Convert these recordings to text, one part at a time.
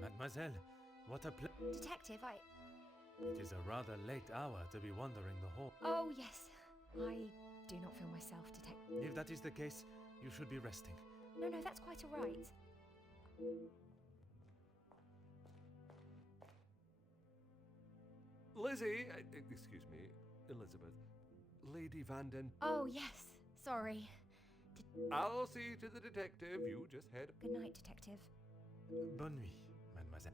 Mademoiselle, what a Detective, It is a rather late hour to be wandering the hall. Oh, yes. I do not feel myself, Detective. If that is the case, you should be resting. No, that's quite all right. Lizzie, excuse me, Elizabeth. Lady Vanden. Oh, yes. Sorry. I'll see to the detective. You just head. Good night, Detective. Bonne nuit, mademoiselle.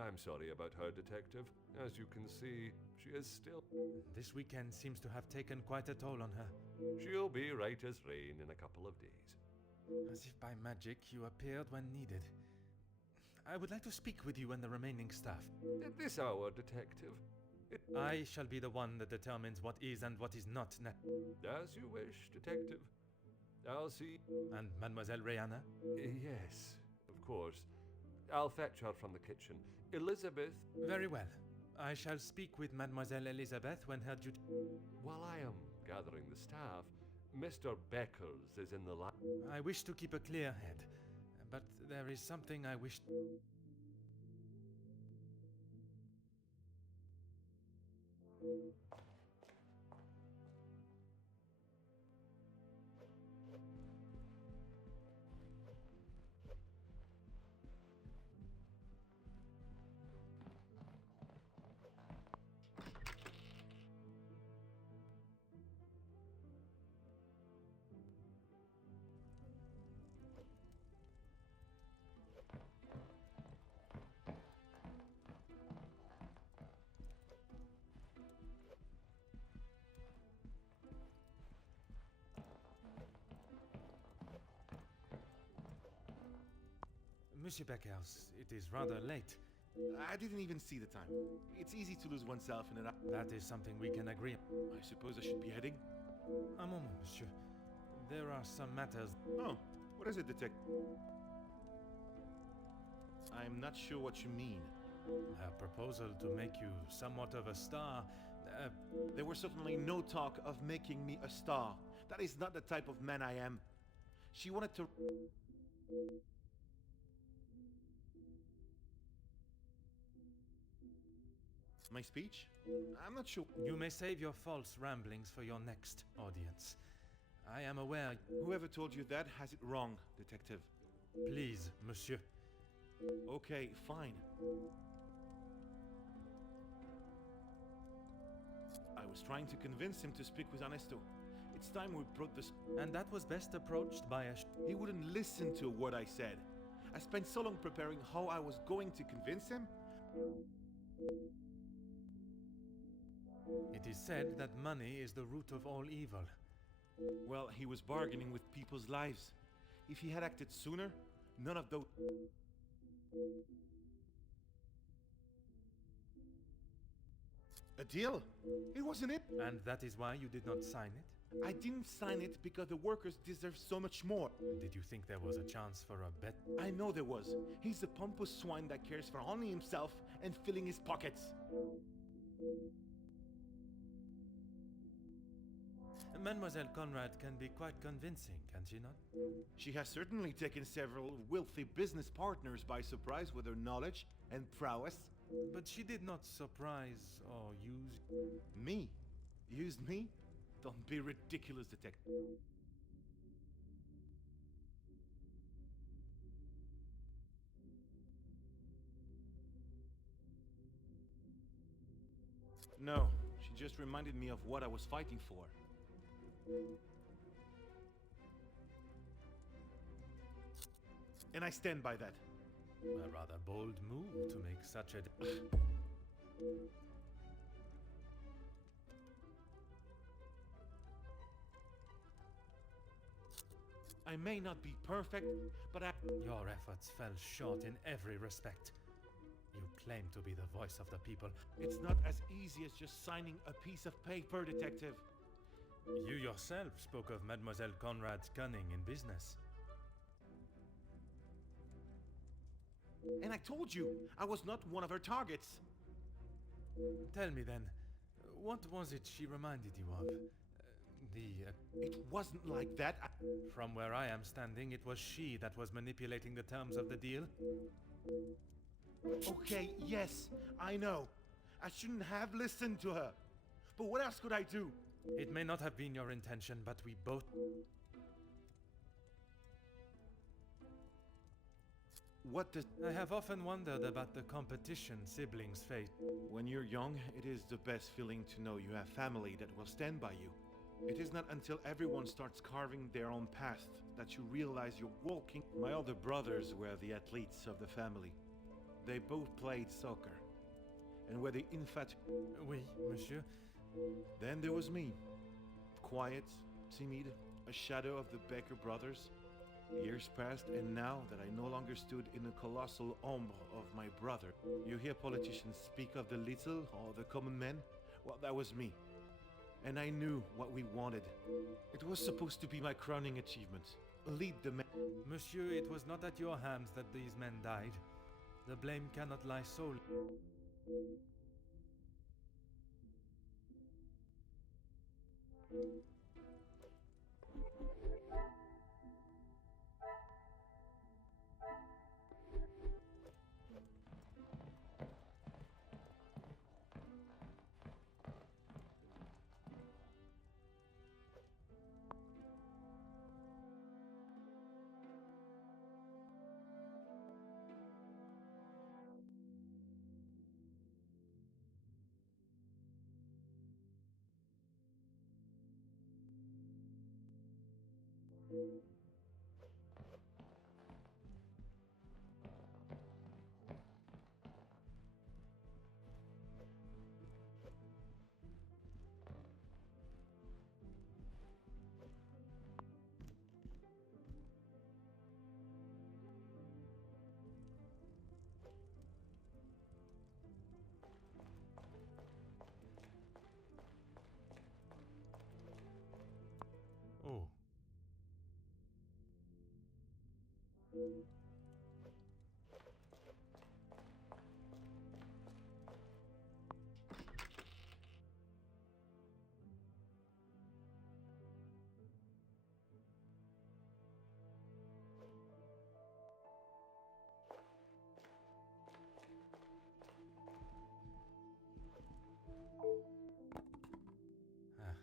I'm sorry about her, Detective. As you can see, she is still... This weekend seems to have taken quite a toll on her. She'll be right as rain in a couple of days. As if by magic you appeared when needed. I would like to speak with you and the remaining staff. At this hour, Detective. I shall be the one that determines what is and what is not As you wish, Detective. I'll see... And Mademoiselle Rihanna? Yes, of course. I'll fetch her from the kitchen. Elizabeth... Very well. I shall speak with Mademoiselle Elizabeth when her duty... While I am gathering the staff, Mr. Beckles is in the lab. I wish to keep a clear head, but there is something I wish... Monsieur Beckers, it is rather late. I didn't even see the time. It's easy to lose oneself in an... That is something we can agree on. I suppose I should be heading? Un moment, monsieur. There are some matters... Oh, what is it, detective? I'm not sure what you mean. Her proposal to make you somewhat of a star... There was certainly no talk of making me a star. That is not the type of man I am. She wanted to... My speech? I'm not sure. You may save your false ramblings for your next audience. I am aware... Whoever told you that has it wrong, detective. Please, monsieur. Okay, fine. I was trying to convince him to speak with Ernesto. It's time we brought this... And that was best approached by a... He wouldn't listen to what I said. I spent so long preparing how I was going to convince him. It is said that money is the root of all evil. Well, he was bargaining with people's lives. If he had acted sooner, none of those... A deal? It wasn't it? And that is why you did not sign it? I didn't sign it because the workers deserve so much more. Did you think there was a chance for a bet? I know there was. He's a pompous swine that cares for only himself and filling his pockets. Mademoiselle Conrad can be quite convincing, can she not? She has certainly taken several wealthy business partners by surprise with her knowledge and prowess. But she did not surprise or use... Me? Use me? Don't be ridiculous, detective. No, she just reminded me of what I was fighting for. And I stand by that. A rather bold move to make such a... I may not be perfect, but Your efforts fell short in every respect. You claim to be the voice of the people. it's not as easy as just signing a piece of paper, Detective. You yourself spoke of Mademoiselle Conrad's cunning in business. And I told you, I was not one of her targets. Tell me then, what was it she reminded you of? It wasn't like that. From where I am standing, it was she that was manipulating the terms of the deal. Okay, yes, I know. I shouldn't have listened to her. But what else could I do? It may not have been your intention, but we both... What does... I have often wondered about the competition siblings face. When you're young, it is the best feeling to know you have family that will stand by you. It is not until everyone starts carving their own path that you realize you're walking. My older brothers were the athletes of the family. They both played soccer. And were the Oui, monsieur. Then there was me. Quiet, timid, a shadow of the Baker brothers. Years passed, and now that I no longer stood in the colossal ombre of my brother, you hear politicians speak of the little or the common man? Well, that was me. And I knew what we wanted. It was supposed to be my crowning achievement. Lead the men. Monsieur, it was not at your hands that these men died. The blame cannot lie solely... Oh.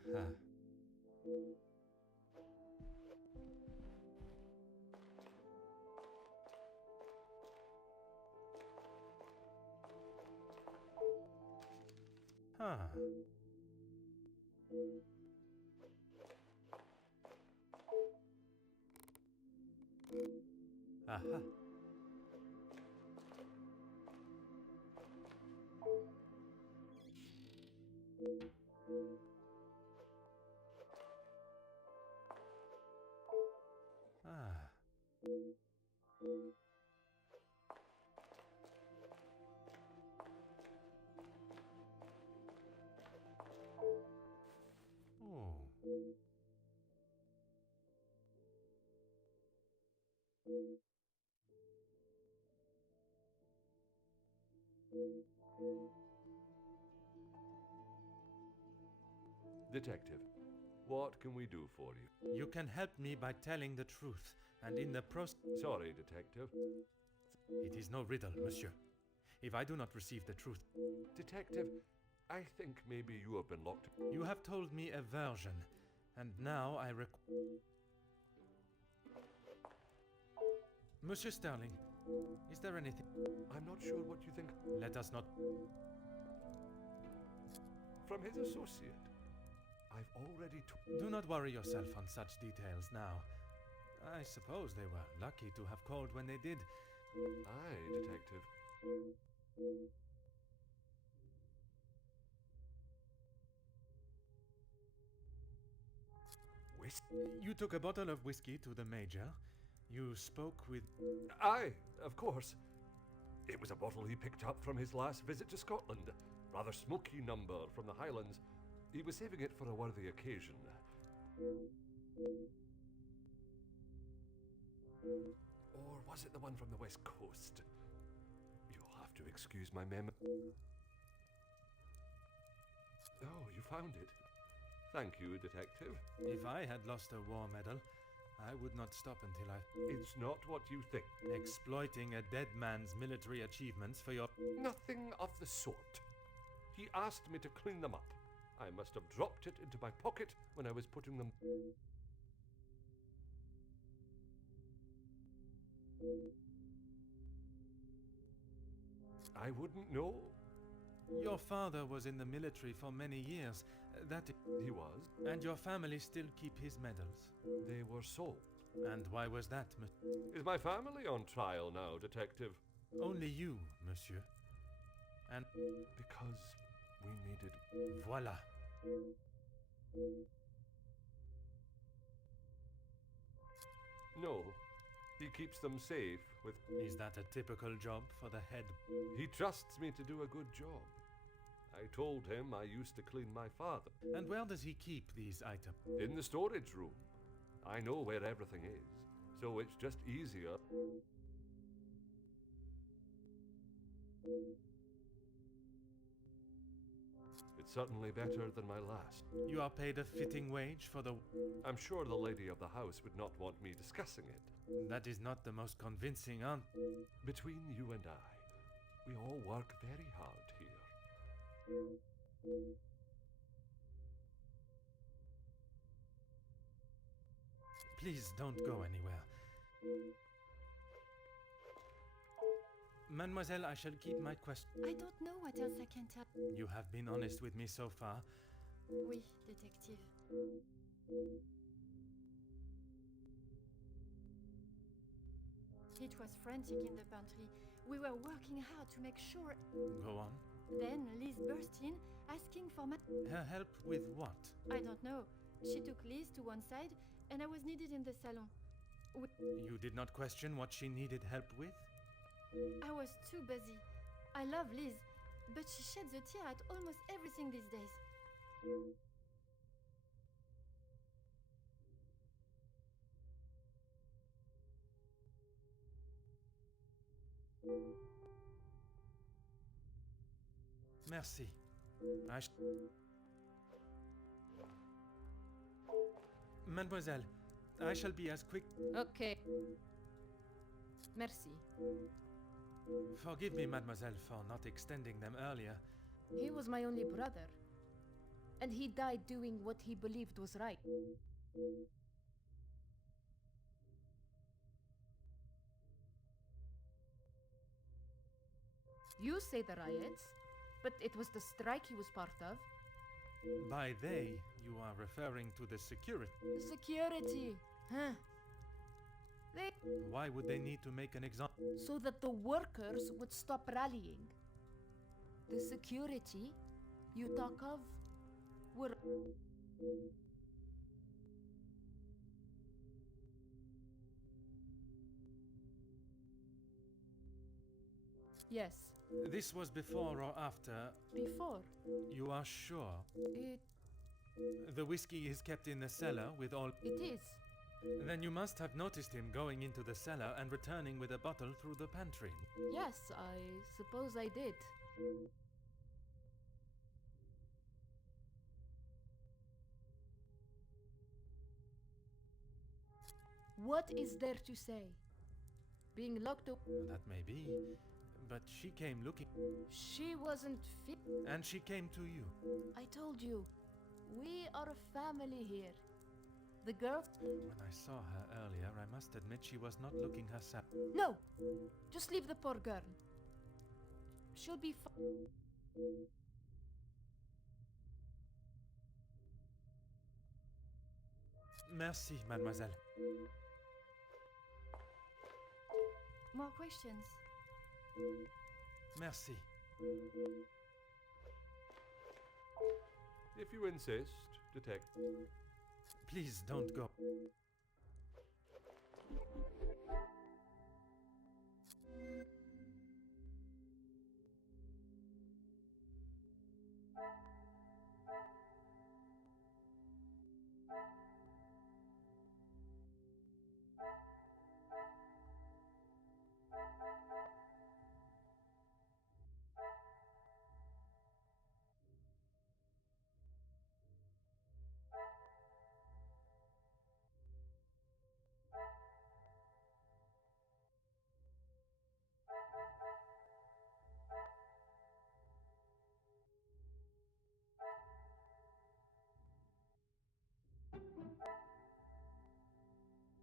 Aha. Huh. Aha. Ah. Oh. Detective, what can we do for you? You can help me by telling the truth, and in the Sorry, Detective. It is no riddle, monsieur. If I do not receive the truth... Detective, I think maybe you have been locked. You have told me a version, and now I Monsieur Sterling, is there anything... I'm not sure what you think. Let us not... from his associate. I've already Do not worry yourself on such details now. I suppose they were lucky to have called when they did. Aye, Detective. You took a bottle of whiskey to the Major. You spoke with... Aye, of course. It was a bottle he picked up from his last visit to Scotland. Rather smoky number from the Highlands. He was saving it for a worthy occasion. Or was it the one from the West Coast? You'll have to excuse my Oh, you found it. Thank you, Detective. If I had lost a war medal, I would not stop until I... It's not what you think. Exploiting a dead man's military achievements for your... Nothing of the sort. He asked me to clean them up. I must have dropped it into my pocket when I was putting them... I wouldn't know. Your father was in the military for many years. That... He was. And your family still keep his medals. They were sold. And why was that, Is my family on trial now, Detective? Only you, monsieur. And... Because we needed... Voila. No. He keeps them safe with... Is that a typical job for the head? He trusts me to do a good job. I told him I used to clean my father. And where does he keep these items? In the storage room. I know where everything is, so it's just easier. It's certainly better than my last. You are paid a fitting wage for the... I'm sure the lady of the house would not want me discussing it. That is not the most convincing answer. Between you and I, we all work very hard here. Please don't go anywhere. Mademoiselle, I shall keep my question. I don't know what else I can tell. You have been honest with me so far. Oui, détective. It was frantic in the pantry. We were working hard to make sure. Go on. Then Liz burst in, asking for my... Her help with what? I don't know. She took Liz to one side, and I was needed in the salon. You did not question what she needed help with? I was too busy. I love Liz, but she sheds a tear at almost everything these days. Merci. Mademoiselle, I shall be as quick... Okay. Merci. Forgive me, mademoiselle, for not extending them earlier. He was my only brother. And he died doing what he believed was right. You say the riots, but it was the strike he was part of. By they, you are referring to the security. Security, huh? Why would they need to make an example? So that the workers would stop rallying. The security you talk of were... Yes. This was before or after? Before. You are sure? It The whiskey is kept in the cellar with all... is. Then you must have noticed him going into the cellar and returning with a bottle through the pantry. Yes, I suppose I did. What is there to say? Being locked up... That may be, but she came looking... She wasn't fit. And she came to you. I told you, we are a family here. The girl... When I saw her earlier, I must admit she was not looking herself. No! Just leave the poor girl. She'll be fine. Merci, mademoiselle. More questions? Merci. If you insist, detective. Please don't go.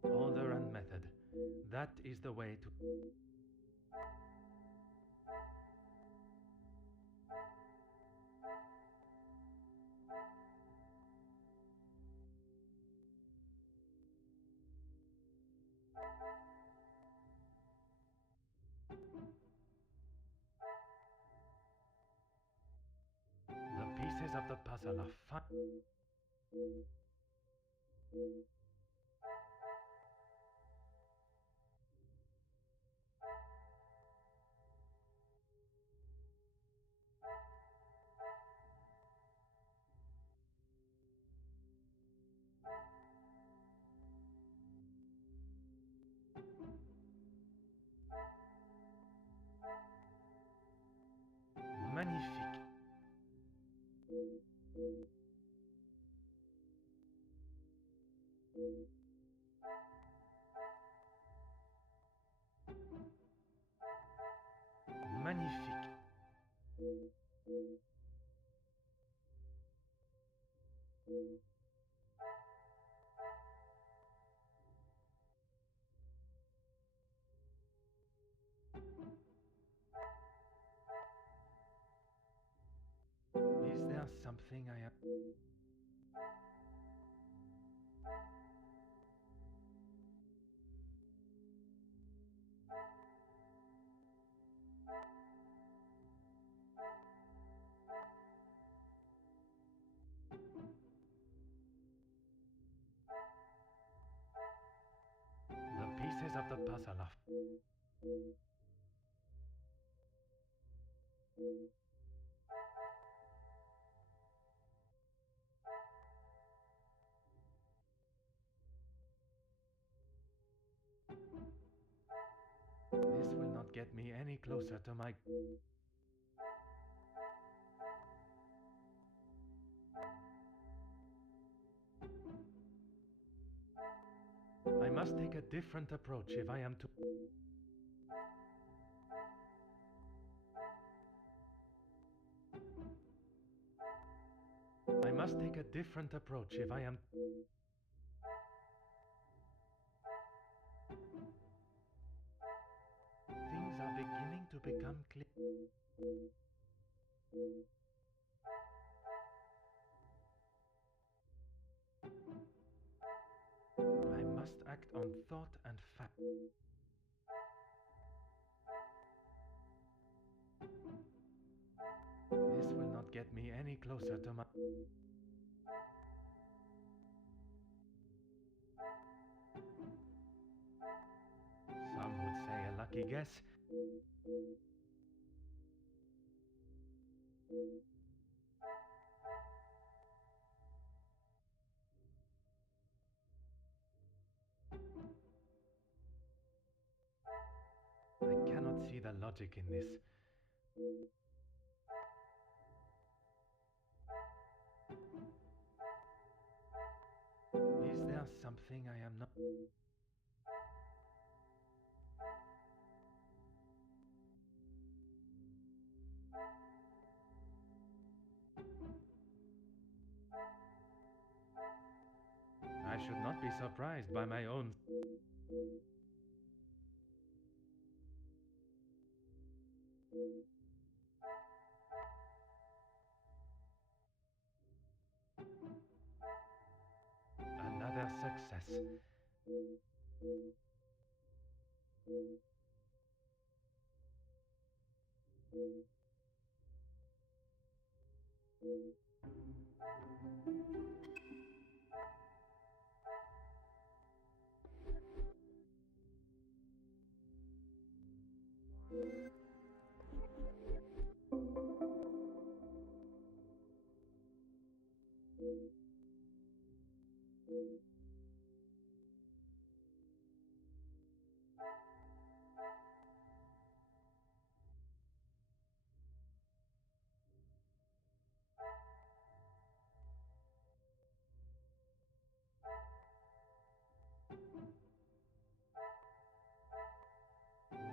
Order and method. That is the way to... The pieces of the puzzle are fine. Magnifique. Magnifique. Is there something I am... The pieces of the puzzle are... This will not get me any closer to my... I must take a different approach if I am to... I must take a different approach if I am... Things are beginning to become clear. I must act on thought and fact. This will not get me any closer to my... Some would say a lucky guess. I cannot see the logic in this. Is there something I am not... I should not be surprised by my own... Another success.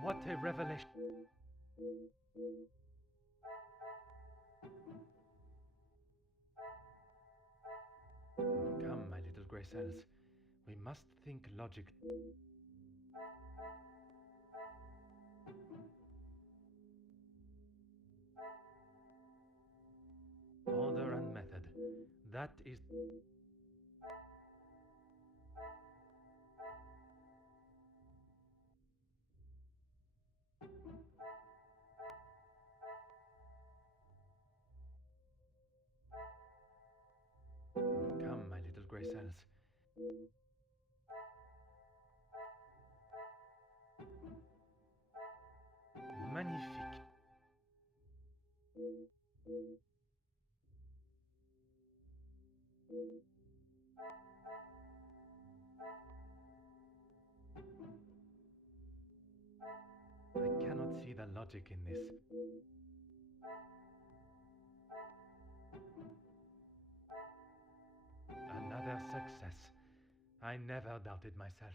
What a revelation! Come, my little grey cells. We must think logically. Order and method. That is... Come, my little grey cells. Magnifique. I cannot see the logic in this. Another success. I never doubted myself.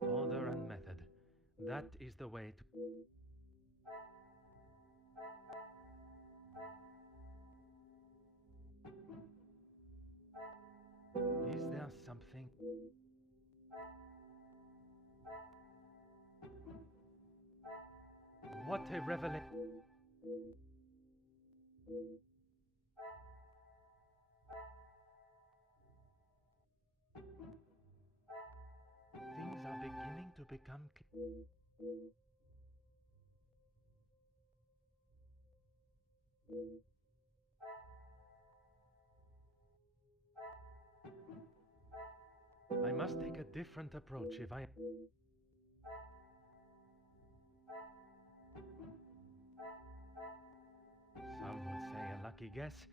Order and method. That is the way to... Is there something... What a revelation! Things are beginning to become clear. I must take a different approach if I... Some would say a lucky guess.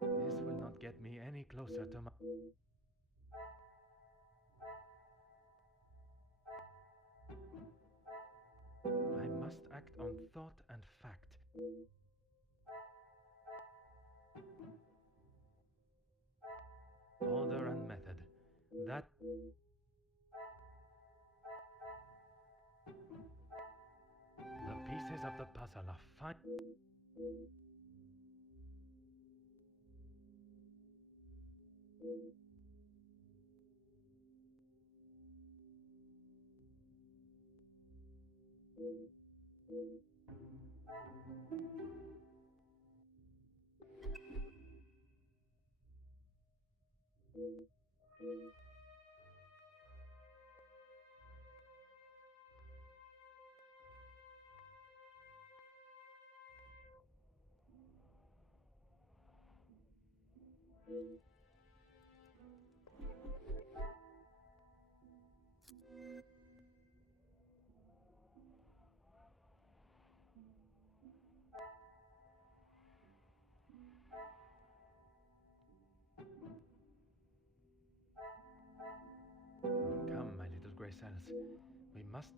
This will not get me any closer to my... I must act on thought and fact. Order and method. That... The pieces of the puzzle are fine. Come, my little grey cells. We must...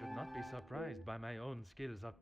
should not be surprised by my own skills of...